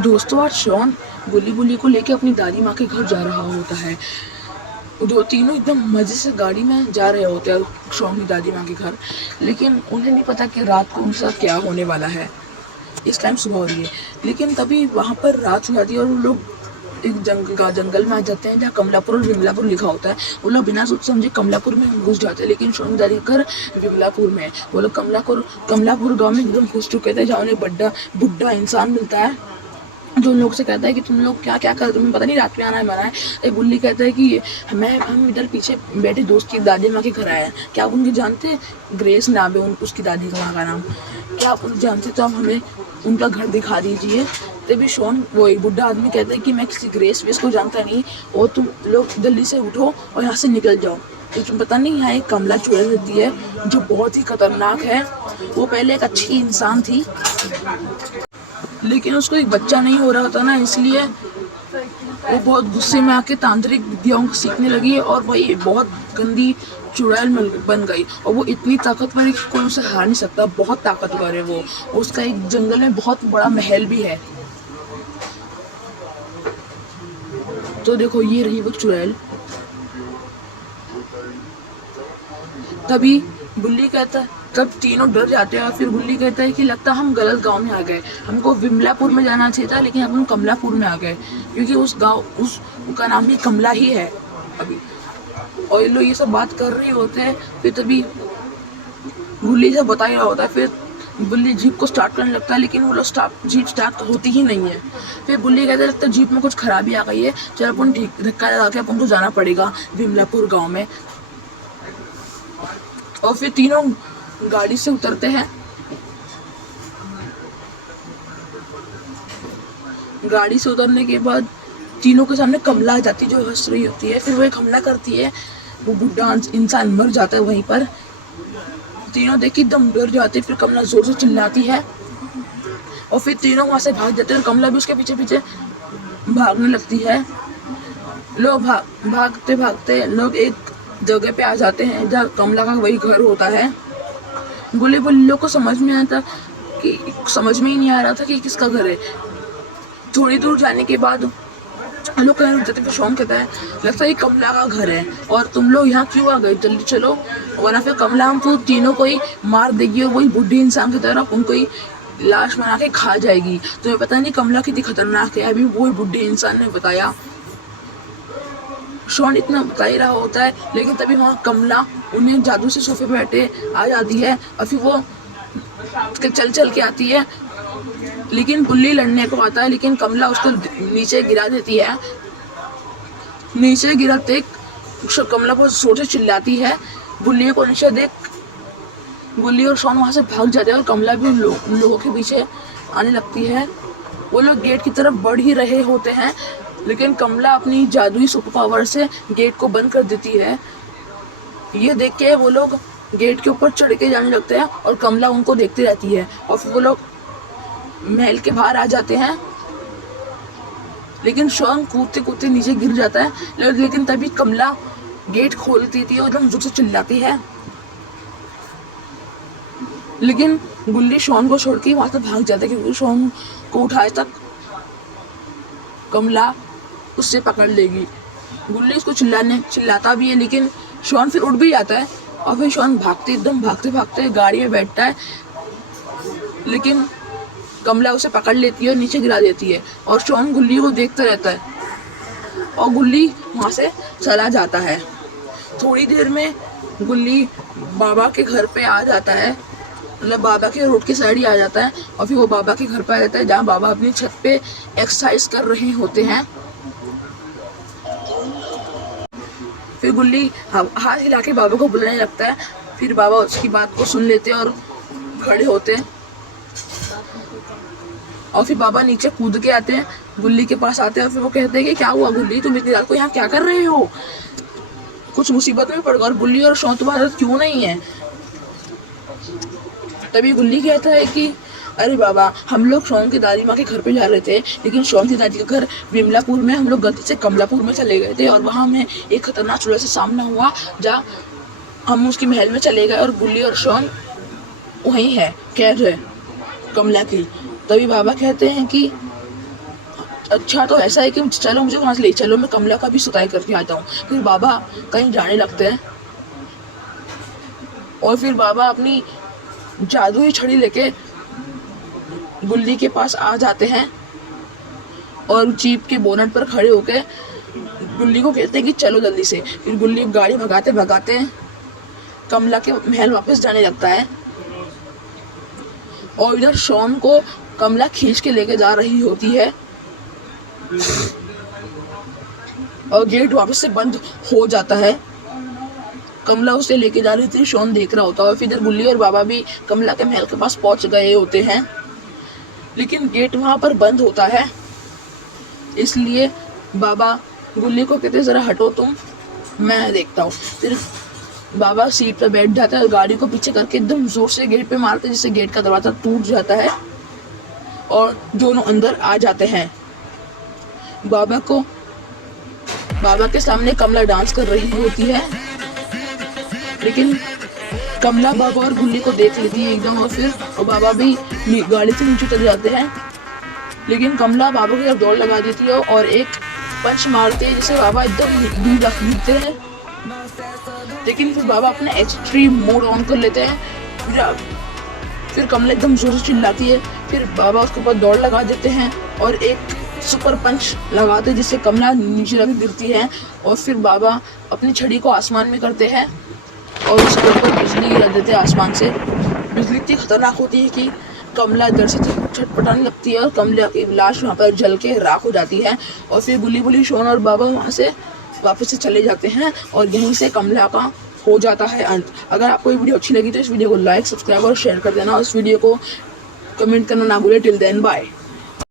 दोस्तों आज शॉन बुल्ली बुल्ली को लेके अपनी दादी माँ के घर जा रहा होता है। दो तीनों एकदम मजे से गाड़ी में जा रहे होते हैं शॉन की दादी माँ के घर, लेकिन उन्हें नहीं पता कि रात को उनके साथ क्या होने वाला है। इस टाइम सुबह हो रही है, लेकिन तभी वहाँ पर रात हो जाती है और वो लोग एक जंगल में आ जाते हैं जहाँ कमलापुर और विमलापुर लिखा होता है। वो लोग बिना सोच समझे कमलापुर में घुस जाते हैं, लेकिन शॉन की दादी का घर विमलापुर में है। वो लोग कमलापुर गाँव में एकदम घुस चुके थे, जहाँ उन्हें बुढ़ा इंसान मिलता है जो उन लोग से कहता है कि तुम लोग क्या क्या कर, तुम्हें पता नहीं रात में आना है मना है। एक बुल्ली कहता है कि हम इधर पीछे बैठे दोस्त की दादी माँ के घर आए हैं, क्या आप उनके जानते हैं? ग्रेस नाम है उसकी दादी का, माँ का नाम। क्या आप उन्हें जानते तो आप हमें उनका घर दिखा दीजिए। तभी शॉन वो एक बुढ़ा आदमी कहता है कि मैं किसी ग्रेस वेस को जानता नहीं, और तुम लोग जल्दी से उठो और यहाँ से निकल जाओ। तो तुम पता नहीं यहाँ एक कमला चुड़ैल रहती है जो बहुत ही खतरनाक है। वो पहले एक अच्छी इंसान थी, लेकिन उसको एक बच्चा नहीं हो रहा था ना, इसलिए वो बहुत गुस्से में आके तांत्रिक विद्याओं को सीखने लगी और वही बहुत गंदी चुड़ैल बन गई। और वो इतनी ताकतवर है कि कोई उसे हार नहीं सकता, बहुत ताकतवर है वो। उसका एक जंगल में बहुत बड़ा महल भी है। तो देखो ये रही वो चुड़ैल। तभी बुल्ली कहता है, तब तीनों डर जाते हैं और फिर बुल्ली कहता है कि लगता हम गलत गांव में आ गए, हमको विमलापुर में जाना चाहिए था, लेकिन अब हम कमलापुर में आ गए, क्योंकि उस गांव उसका नाम भी कमला ही है अभी। और ये लोग ये सब बात कर रहे होते हैं, फिर तभी बुल्ली से बता ही रहा होता है। फिर बुल्ली जीप को स्टार्ट करने लगता है, लेकिन वो लोग जीप स्टार्ट होती ही नहीं है। फिर बुल्ली कहते लगता है जीप में कुछ खराबी आ गई है, चलो अपन ठीक धक्का लगा के अपन को जाना पड़ेगा विमलापुर गाँव में। और फिर तीनों गाड़ी से उतरते हैं। गाड़ी से उतरने के बाद तीनों के सामने कमला आ जाती है जो हंस रही होती है। फिर वो एक हमला करती है, वो बुढ़ा इंसान मर जाता है वहीं पर। तीनों देख के एकदम डर जाते हैं। फिर कमला जोर से चिल्लाती है और फिर तीनों वहां से भाग जाते हैं और कमला भी उसके पीछे पीछे भागने लगती है। लोग भागते भागते लोग एक जगह पे आ जाते हैं जहाँ कमला का वही घर होता है। बुल्ली बुल्ली को समझ में ही नहीं आ रहा था कि किसका घर है। थोड़ी दूर जाने के बाद लोग कहने लग जाते, फिर शॉन कहता है लगता है ये कमला का घर है और तुम लोग यहाँ क्यों आ गए, जल्दी चलो वरना फिर कमला हमको तीनों को ही मार देगी और वही बुढ़े इंसान की तरह उनको ही लाश बना के खा जाएगी। तुम्हें पता नहीं कमला कितनी खतरनाक है, अभी वो बुढ़े इंसान ने बताया। शॉन इतना बता ही रहा होता है, लेकिन तभी वहाँ कमला उन्हें जादू से सोफे पे बैठे आ जाती है और फिर वो चल चल के आती है। लेकिन बुल्ली लड़ने को आता है, लेकिन कमला उसको नीचे गिरा देती है। नीचे गिराते कमला बहुत जोर से चिल्लाती है। बुल्ली को नीचे देख बुल्ली और शॉन वहाँ से भाग जाते हैं और कमला भी लोगों के पीछे आने लगती है। वो लोग गेट की तरफ बढ़ ही रहे होते हैं, लेकिन कमला अपनी जादुई सुपर पावर से गेट को बंद कर देती है। ये देख के वो लोग गेट के ऊपर चढ़ के जाने लगते हैं और कमला उनको देखती रहती है। और फिर वो लोग महल के बाहर आ जाते हैं, लेकिन शॉन कूदते कूदते नीचे गिर जाता है। लेकिन तभी कमला गेट खोलती थी और एकदम जोर से चिल्लाती है, लेकिन बुल्ली शॉन को छोड़ के वहां से भाग जाता है, क्योंकि शॉन को उठाए तक कमला उससे पकड़ लेगी। बुल्ली उसको चिल्लाता भी है, लेकिन शॉन फिर उठ भी जाता है और फिर शॉन भागते भागते गाड़ी में बैठता है, लेकिन कमला उसे पकड़ लेती है और नीचे गिरा देती है। और शॉन गुल्ली को देखता रहता है और गुल्ली वहां से चला जाता है। थोड़ी देर में गुल्ली बाबा के घर पे आ जाता है, मतलब बाबा के रोड के साइड ही आ जाता है। और फिर वो बाबा के घर पे आ जाता है जहाँ बाबा अपनी छत पे एक्सरसाइज कर रहे होते हैं। फिर गुल्ली हाथ हिला के बाबा को बुलाने लगता है। फिर बाबा उसकी बात को सुन लेते हैं और खड़े होते हैं। और फिर बाबा नीचे कूद के आते हैं, गुल्ली के पास आते हैं और फिर वो कहते हैं कि क्या हुआ गुल्ली, तुम इतनी रात को यहाँ क्या कर रहे हो, कुछ मुसीबत में पड़ गए और गुल्ली और शॉन तुम्हारे साथ क्यों नहीं है। तभी गुल्ली कहता है कि अरे बाबा, हम लोग शॉन की दादी माँ के घर पे जा रहे थे, लेकिन शॉन की दादी का घर विमलापुर में, हम लोग गलती से कमलापुर में चले गए थे और वहाँ हमें एक खतरनाक चुड़ैल से सामना हुआ, जहाँ हम उसके महल में चले गए और गुल्ली और शॉन वहीं है, कैद है कमला की। तभी बाबा कहते हैं कि अच्छा तो ऐसा है कि चलो मुझे वहाँ से ले चलो, मैं कमला का भी सुताई करके आता हूँ। फिर बाबा कहीं जाने लगते हैं और फिर बाबा अपनी जादुई छड़ी लेके गुल्ली के पास आ जाते हैं और जीप के बोनट पर खड़े होके गुल्ली को कहते हैं कि चलो जल्दी से। फिर गुल्ली गाड़ी भगाते भगाते कमला के महल वापस जाने लगता है और इधर शॉन को कमला खींच के लेके जा रही होती है और गेट वापस से बंद हो जाता है। कमला उसे लेके जा रही थी, शॉन देख रहा होता है। फिर इधर गुल्ली और बाबा भी कमला के महल के पास पहुंच गए होते हैं, लेकिन गेट वहां पर बंद होता है। इसलिए बाबा गुल्ली को कहते जरा हटो तुम, मैं देखता हूँ। फिर बाबा सीट पर बैठ जाता है और गाड़ी को पीछे करके एकदम जोर से गेट पे मारते हैं, जिससे गेट का दरवाजा टूट जाता है और दोनों अंदर आ जाते हैं। बाबा के सामने कमला डांस कर रही होती है, लेकिन कमला बाबा और गुल्ली को देख लेती है एकदम और फिर बाबा भी गाड़ी से नीचे उतर जाते हैं। लेकिन कमला बाबा की तरफ दौड़ लगा देती है और एक पंच मारते हैं जिससे बाबा एकदम दूर रख देते हैं। लेकिन फिर बाबा अपने एक्सट्रीम मोड ऑन कर लेते हैं। फिर कमला एकदम जोर से चिल्लाती है, फिर बाबा उसके ऊपर दौड़ लगा देते हैं और एक सुपर पंच लगाते हैं जिससे कमला नीचे लग गिरती है। और फिर बाबा अपनी छड़ी को आसमान में करते हैं और उसके ऊपर बिजली गिरा देते हैं आसमान से। बिजली इतनी खतरनाक होती है कि कमला इधर से छटपटाने लगती है और कमला की लाश वहाँ पर जल के राख हो जाती है। और फिर गुल्ली शॉन और बाबा वहाँ से वापस से चले जाते हैं और यहीं से कमला का हो जाता है अंत। अगर आपको ये वीडियो अच्छी लगी तो इस वीडियो को लाइक, सब्सक्राइब और शेयर कर देना और इस वीडियो को कमेंट करना ना भूले। Till then bye.